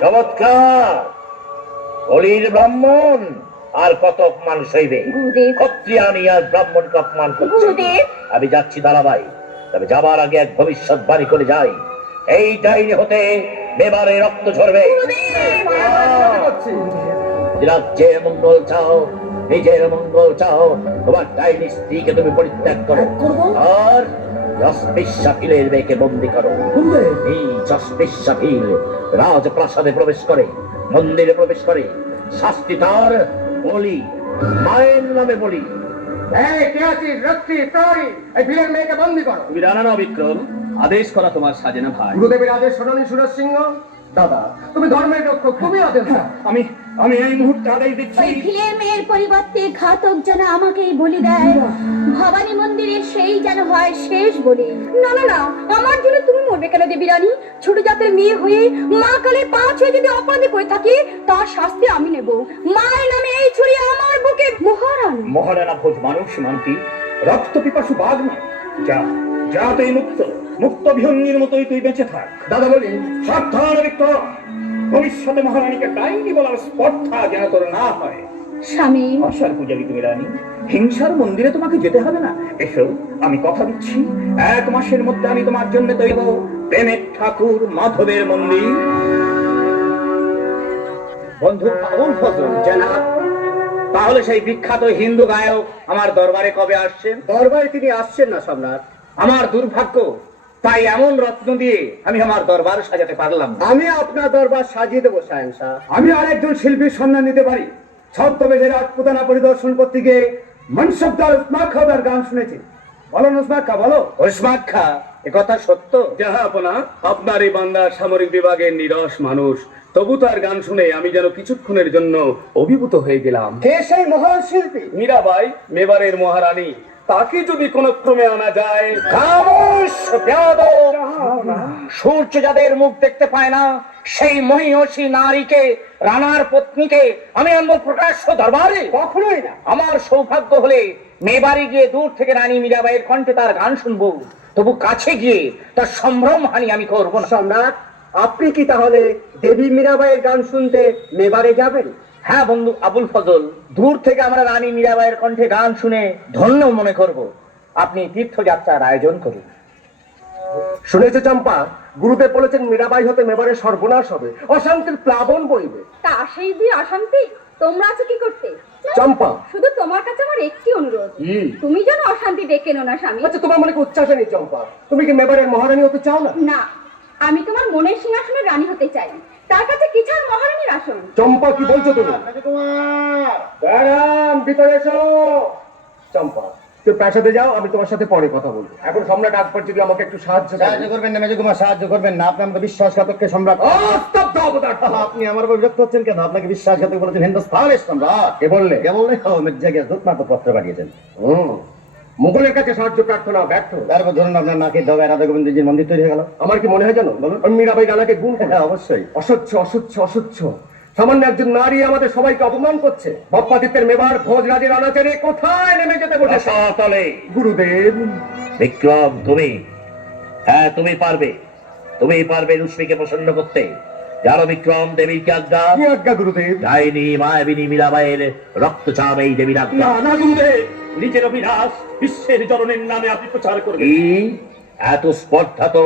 চমৎকার। বলির ব্রাহ্মণ আর কত অপমান সইবে? ক্ষত্রিয়ানি আর ব্রাহ্মণকে অপমান করছে। আমি যাচ্ছি দাঁড়াবাই, তবে যাবার আগে এক ভবিষ্যৎবাণী করে যাই। এই ডাইনি হতে মেবারে রক্ত ঝরবে। রাজ্যের মঙ্গল চাও, নিজের মঙ্গল চাও, তোমার ডাইনি স্ত্রীকে তুমি পরিত্যাগ করো আর যশবিশ্বাফিলের মেয়েকে বন্দি করো। এই যশবিশ্বাফিল রাজপ্রাসাদে প্রবেশ করে, মন্দিরে প্রবেশ করে, শাস্তি তার বলি, মায়ের নামে বলি। তুমি রানা না বিক্রম, আদেশ করা তোমার সাজে না ভাই। গুরুদেবের আদেশ শোনি সুরজ সিংহ। দাদা, তুমি ধর্মের রক্ষক, তুমি আদেশ দাও। আমি এই মুহূর্তে আদেশ দিচ্ছি। ওই ভিলের মেয়ের পরিবর্তে ঘাতক যেন আমাকেই বলি দেয়। ভবানী মন্দিরের সেই যেন হয় শেষ বলি। না না না, আমার জন্য তুমি মরবে কেন দেবী রানী? ছোট জাতের মেয়ে হয়ে মা কালে পাঁচ হয়ে যদি অপরাধী করে থাকি, তার শাস্তি আমি নেব। মায়ের নামে এই ছুরি আমার বুকে মহারানী। মহারানা ভোজ মানুষ মানতি, রক্ত পিপাসু বাঘ নয়। যা যা, তুই মুক্ত, মুক্ত বিহঙ্গির মতোই তুই বেঁচে থাক। দাদা বলি, সাবধান বিক্রম, ভবিষ্যতে মহারানীকে ডাইনি বলার স্পর্ধা যেন তোর না হয়। স্বামী, আশার পূজারী তুমি রানী, হিংসার মন্দিরে তোমাকে যেতে হবে না। এসো, আমি কথা দিচ্ছি 1 মাসের মধ্যে আমি তোমার জন্য তৈরি করব প্রেমের ঠাকুর মাধবের মন্দির। বন্ধু আবুল ফজল জনাব, তাহলে সেই বিখ্যাত হিন্দু গায়ক আমার দরবারে কবে আসছেন? দরবারে তিনি আসছেন না সম্রাট। আমার দুর্ভাগ্য, তাই এমন রত্ন দিয়ে আমি আমার দরবার সাজাতে পারলাম না। আমি আপনার দরবার সাজিয়ে দেবো শাহেনশাহ। আমি আরেকজন শিল্পীর সন্ধান নিতে পারি। ছদ্মবেশে রাজপুতানা পরিদর্শন করতে গিয়ে মনসবদার উসমান খাওয়ার গান শুনেছি। বলো উসমান খা, বলো। ওসমান খা, একথা সত্য? জাহাপনা, আপনার এই বান্দা সামরিক বিভাগের নিরস মানুষ, তবু তার গান শুনে আমি যেন কিছুক্ষণের জন্য অভিভূত হয়ে গেলাম। কে সেই মহান শিল্পী? মীরাবাই, মেবারের মহারানী। তাকে যদি কোন ক্রমে আনা যায়। খামোশ বেয়াদব! সূর্য যাদের মুখ দেখতে পায় না, সেই মহিষী নারীকে, রানার পত্নীকে আমি আনবো প্রকাশ্য দরবারে? কখনোই না। আমার সৌভাগ্য হলে মেবারে গিয়ে দূর থেকে রানী মীরাবাইয়ের কণ্ঠে তার গান শুনবো, তবু কাছে গিয়ে তার সম্ভ্রম হানি আমি করবো না। সম্রাট, আপনি কি তাহলে দেবী মীরাবাইয়ের গান শুনতে মেবারে যাবেন? হ্যাঁ বন্ধু আবুল ফজল, দূর থেকে আমরা রানী মীরাবাইয়ের কণ্ঠে গান শুনে ধন্য মনে করব। আপনি তীর্থযাত্রার আয়োজন করুন। শুনেছো চম্পা, গুরুদেব বলেছেন মীরাবাই হতে মেবারে সর্বনাশ হবে, অশান্তির প্লাবন বইবে। তা সেই দিয়ে অশান্তি, তোমরা আছো কি করতে? চম্পা, শুধু তোমার কাছে আমার একটি অনুরোধ, তুমি যেন অশান্তি ডেকে নো না স্বামী। আচ্ছা তোমার মনে কি উচ্চাসা নেই চম্পা? তুমি কি মেবারের মহারানী হতে চাও না? না, আমি তোমার মনের সিংহাসনের রানী হতে চাই, তার কাছে কি চান মহারানীর আসন। চম্পা, কি বলছো তুমি? ম্যাডাম, ভিতরে এসো। চম্পা, তুই প্রাসাদে যাও, আমি তোমার সাথে পরে কথা বলবো। এখন সম্রাট আকবর যদি আমাকে একটু সাহায্য করবেন না মেজকুমার, সাহায্য করবেন না। আপনি আমাকে বিশ্বাসঘাতককে সম্রাট। আপনি আমার উপর বিরক্ত হচ্ছেন কেন? আপনাকে বিশ্বাসঘাতক বলেছেন হিন্দুস্তানের সম্রাট। কে বললে? কে বললে? মির্জাকে দূতমাত্র পত্র পাঠিয়েছেন। মুঘলের কাছে সাহায্য প্রার্থনা ব্যর্থ। তারপর ধরুন আপনার নাকি দবে রাধা গোবিন্দজির মন্দির তৈরি হয়ে গেল। আমার কি মনে হয় জানো, বলুন, মীরাবাই রানাকে গুণ করে। হ্যাঁ, অবশ্যই। অসহ্য অসহ্য অসহ্য। সামান্য একজন নারী আমাদের সবাইকে অপমান করছে। বাপ্পাদিত্যের মেবার ভোজরাজের অনাচারে কোথায় নেমে যেতে বলেছে? তলে গুরুদেব। বিক্রম, তুমি, হ্যাঁ তুমি পারবে, তুমি পারবে রুশ্মিকে প্রসন্ন করতে। জানো বিক্রম, দেবীর কি আজ্ঞা? কি আজ্ঞা গুরুদেব? ডাইনি মায়াবিনী মীরাবাইয়ের রক্ত চাপ এই দেবীর আজ্ঞা। না না গুরুদেব, নিজের অভিলাষ বিশ্বের জননের নামে আপনি প্রচার করবেন। কি এত স্পর্ধা তো